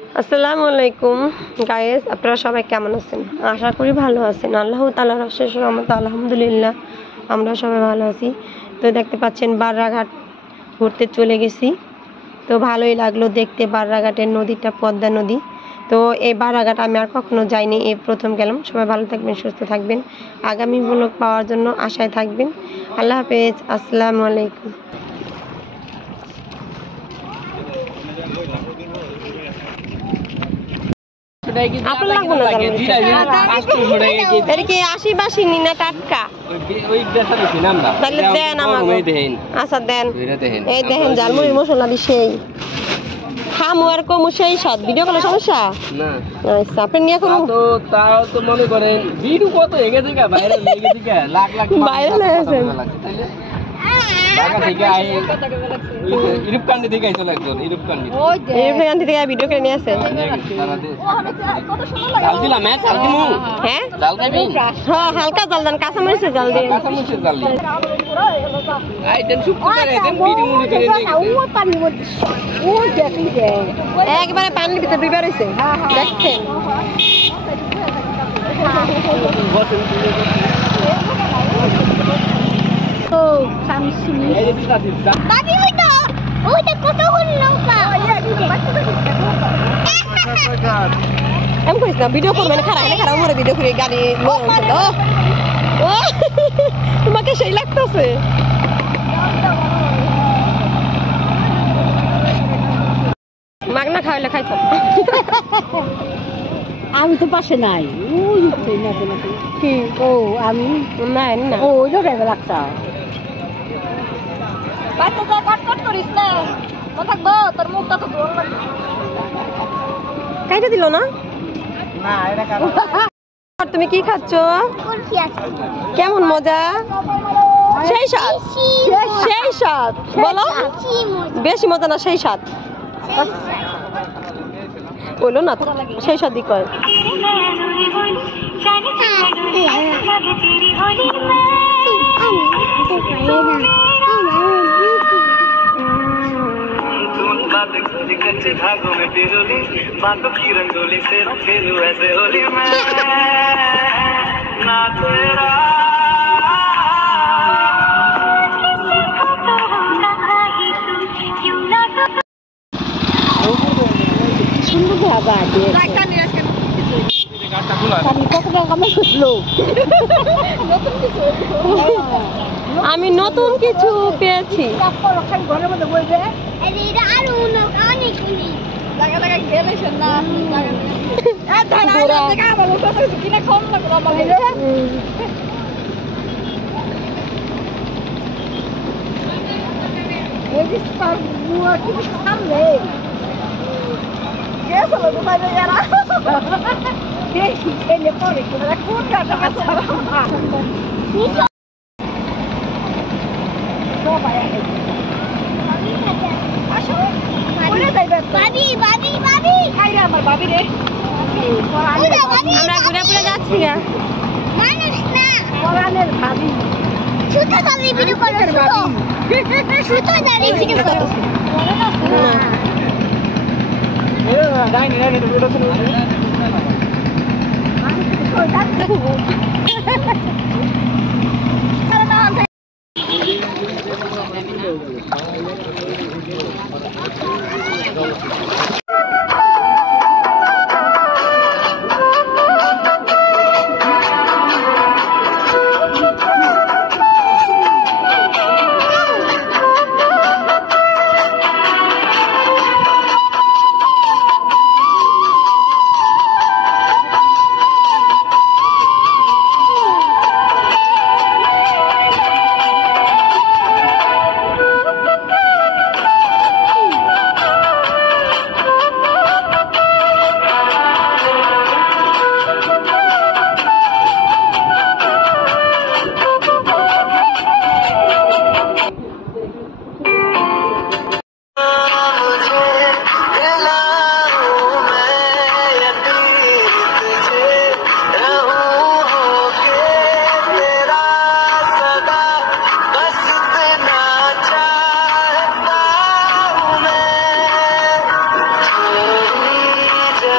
আসসালামু আলাইকুম গাইস, আপনারা সবাই কেমন আছেন? আশা করি ভালো আছেন। আল্লাহ তাআলার অশেষ রহমত, আলহামদুলিল্লাহ আমরা সবাই ভালো আছি। তো দেখতে পাচ্ছেন বাররাঘাট ঘুরতে চলে গেছি। তো ভালোই লাগলো দেখতে, বাররাঘাটের নদীটা পদ্মা নদী। তো এই বাররাঘাট আমি আর কখনো যাইনি, এই প্রথম গেলাম। সবাই ভালো থাকবেন, সুস্থ থাকবেন, আগামী ব্লগ পাওয়ার জন্য আশায় থাকবেন। আল্লাহ হাফেজ, আসসালামু আলাইকুম। সেই স্বাদ ভিডিও করার সমস্যা আপনি নিয়ে করুন। মনে করেন ভিডিও কত ভিডিও করে নিয়ে আসেন। হালকা জাল দেন, কাঁচামরিচের জাল দিয়ে একবারে পানির ভিতরে দুইবার হয়েছে দেখছেন। এমন করিস না, ভিডিও করবেন খারাপ খারাপ মরে ভিডিও করে গাড়ি তোমাকে সেই লাগতেছে। মাগনা খাওয়াইলে খাইতো। আমি তো পাশে নাই, কি ও আমি নাই না ওই লোকের লাগতা কাইটা দিল না। তুমি কি খাচ্ছ? কেমন মজা? সেই স্বাদ, সেই স্বাদ বলো। বেশি মজা না সেই স্বাদ বললো না, সেই স্বাদই কয়। कच्चे धागों में पिरोली बातों की रंगोली से खेलूं ऐसे होली में ना तेरा আমি নতুন কিছু পেয়েছি। আমরা ঘুরে ঘুরে যাচ্ছি।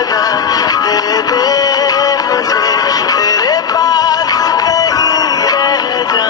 जगह दे दे मुझे तेरे पास कहीं रह जा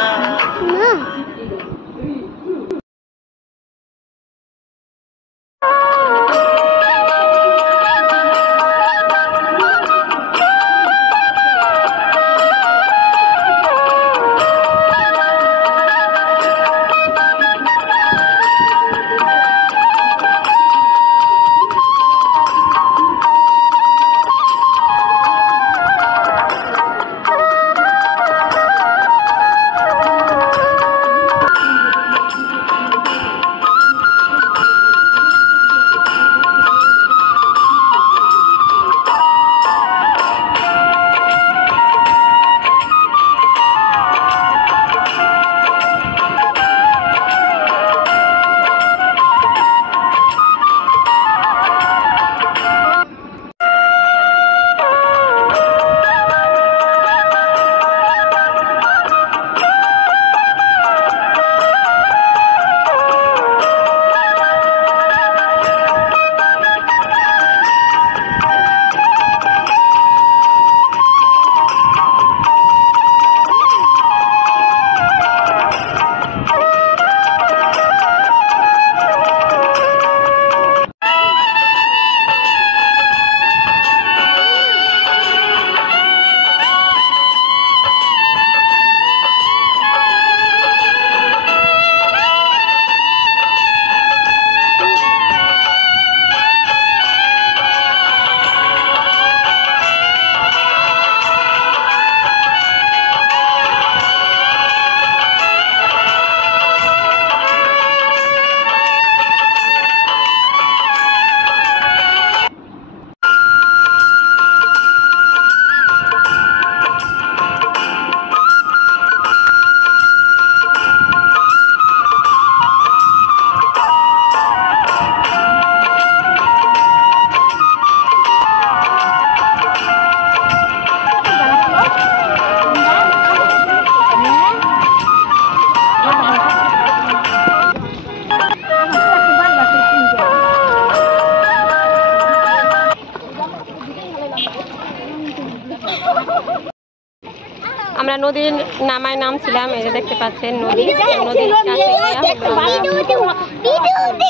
আমরা নদীর নামায় নামছিলাম, এই যে দেখতে পাচ্ছেন নদী, নদীর কাছে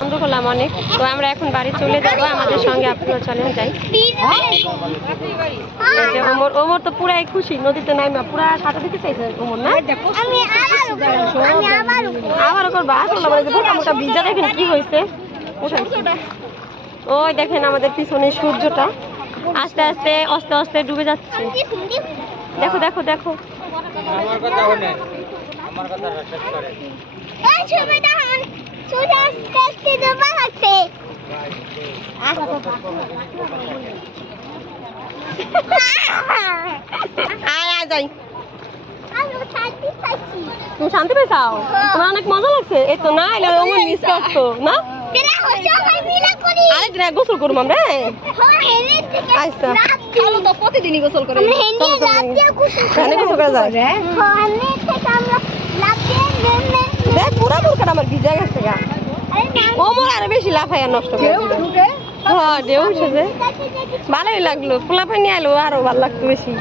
বন্ধ করলাম অনেক। তো আমরা এখন বাড়ি চলে যাবো, আমাদের সঙ্গে আপনারা চলেন যাই। ওমর তো পুরাই খুশি, নদীতে নামা পুরা সাঁতার দিতে চাইছে ওমর, না আবারও করবা মোটা ভিজা। দেখেন কি হয়েছে, ওই দেখেন আমাদের পিছনে সূর্যটা আস্তে আস্তে আস্তে আস্তে ডুবে যাচ্ছে। দেখো দেখো দেখো, আমার কথা শুনেন, আমার কথা শেষ করেন। এই ছবিটা আমার সূর্য আস্তে আস্তে ডুবে যাচ্ছে। আয় যাই। আমি শান্তি পাচ্ছি। তুমি শান্তি পেয়েছাও? তোমার অনেক মজা লাগছে? এই তো না এলে ওমর মিস করছো না? দিলা সবাই মিলে করি। আরে দিলা গোসল করব আমরা। হ্যাঁ হেনে থেকে আচ্ছা চলো তো প্রতিদিনই গোসল করি। আমরা হেনে রাত দিয়ে গোসল করি। হেনে গোসল করা যায়? হ্যাঁ হেনে থেকে আমরা রাত দিয়ে নেমে দেখ পুরা বোরকাটা আমার ভিজে গেছে গা। আরে না ওমর আরো বেশি লাফাইয়া নষ্ট করে দিল। হ্যাঁ ঢেউ উঠেছে, ভালোই লাগলো। পোলা পানি আইলো আরো ভালো লাগতো বেশি।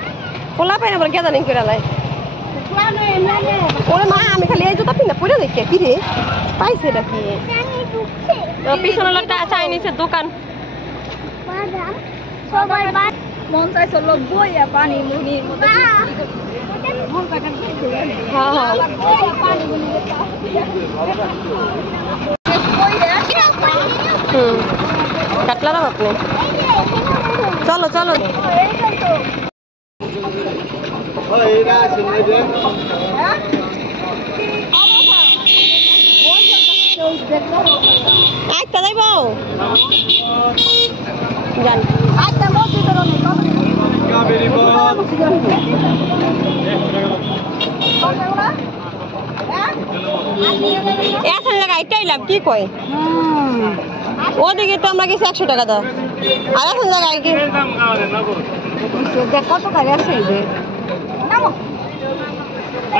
পোলা পানি আবার গেদা নেই করে লাই। ওরে মা, আমি খালি এই জুতা পিনা পরে দেখি কি রে পাইছে এটা কি? পানি ঢুকছে। পিছনে লোকটা চাইনিজের দোকান। বাদাম সবাই বাদ মন চাইছে লোক বইয়া পানি মুনির মধ্যে হ্যাঁ হ্যাঁ হুম কাটলা না আপনি? চলো চলো একটা যাইব জানি এখন জায়গা এটাই লাভ কি কয় ওদিকে তো আমরা গেছি 100 টাকা দাও আর এখন জায়গায় কি কত কারে আছে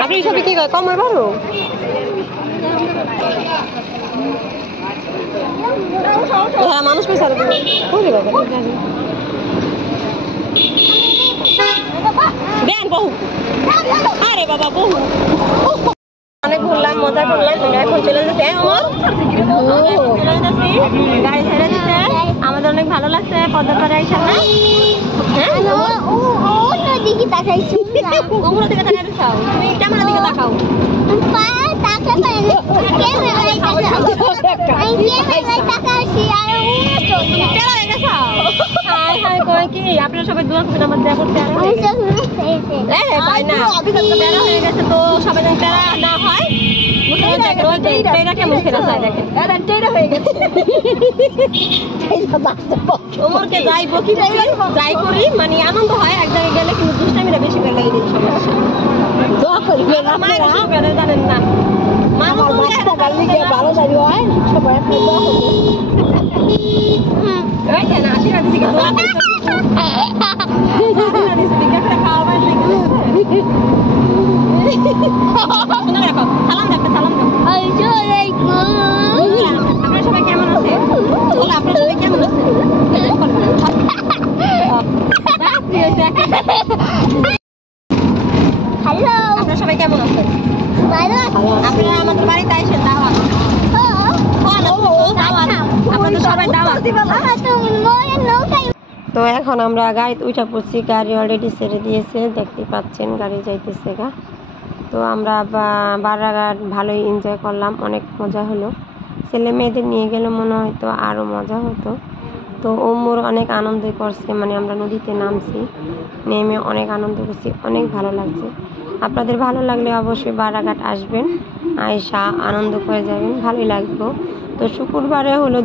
আপনি সবই কি কয় কমের ভালো মানুষ পয়সা দেন বহু, আরে বাবা বহু অনেক ঘুরলাম, মজা করলাম, এখন চলে যেতে চলে যেতেছি, গাড়ি ছেড়ে দিতে আমাদের অনেক ভালো লাগছে পদ্মার পাড়ে আইসা না। হ্যাঁ দিকে তাকাইছি ওগুলো দিকে তাকাই দিছাও, তুমি ক্যামেরা দিকে তাকাও। টেরা হয়ে গেছো? হাই হাই কই কি আপনারা সবাই দোয়া করবেন আমার দেয়া করতে। তাই না টেরা হয়ে গেছে তো সবাই যেন টেরা না হয়। টেরা কেমন খেলা চায় দেখেন, টেরা হয়ে গেছে। ওমরকে যাই বকি যাই করি মানে আনন্দ হয়, এক জায়গায় গেলে কিন্তু দুষ্টামিটা বেশি করে লাগে দিন সমস্যা। মায়ের অসুখ বেড়ে জানেন না, মানুষ ভালো দাবি হয় সবাই আপনি আশীর্বাদ দিছি কিন্তু খাওয়া বাইরে সালাম দেখবে সালাম দেখবে। আপনারা সবাই কেমন আছে? আপনারা সবাই কেমন আছে? হ্যালো আপনারা সবাই কেমন আছেন? ভালো আপনারা আমাদের বাড়িতে আইসেন দাওয়াত। আপনাদের সবাই দাওয়াত। তো এখন আমরা গাড়িতে উঠে পড়ছি, গাড়ি অলরেডি ছেড়ে দিয়েছে, দেখতে পাচ্ছেন গাড়ি যাইতেছে গা। তো আমরা বারাঘাট ভালোই এনজয় করলাম, অনেক মজা হলো। ছেলে মেয়েদের নিয়ে গেলে মনে হয়তো আরও মজা হতো। তো ওমর অনেক আনন্দ করছে, মানে আমরা নদীতে নামছি, নেমে অনেক আনন্দ করছি, অনেক ভালো লাগছে। আপনাদের ভালো লাগলে অবশ্যই বারাঘাট আসবেন, আয়সা আনন্দ করে যাবেন, ভালোই লাগলো। তো শুক্রবারে হলো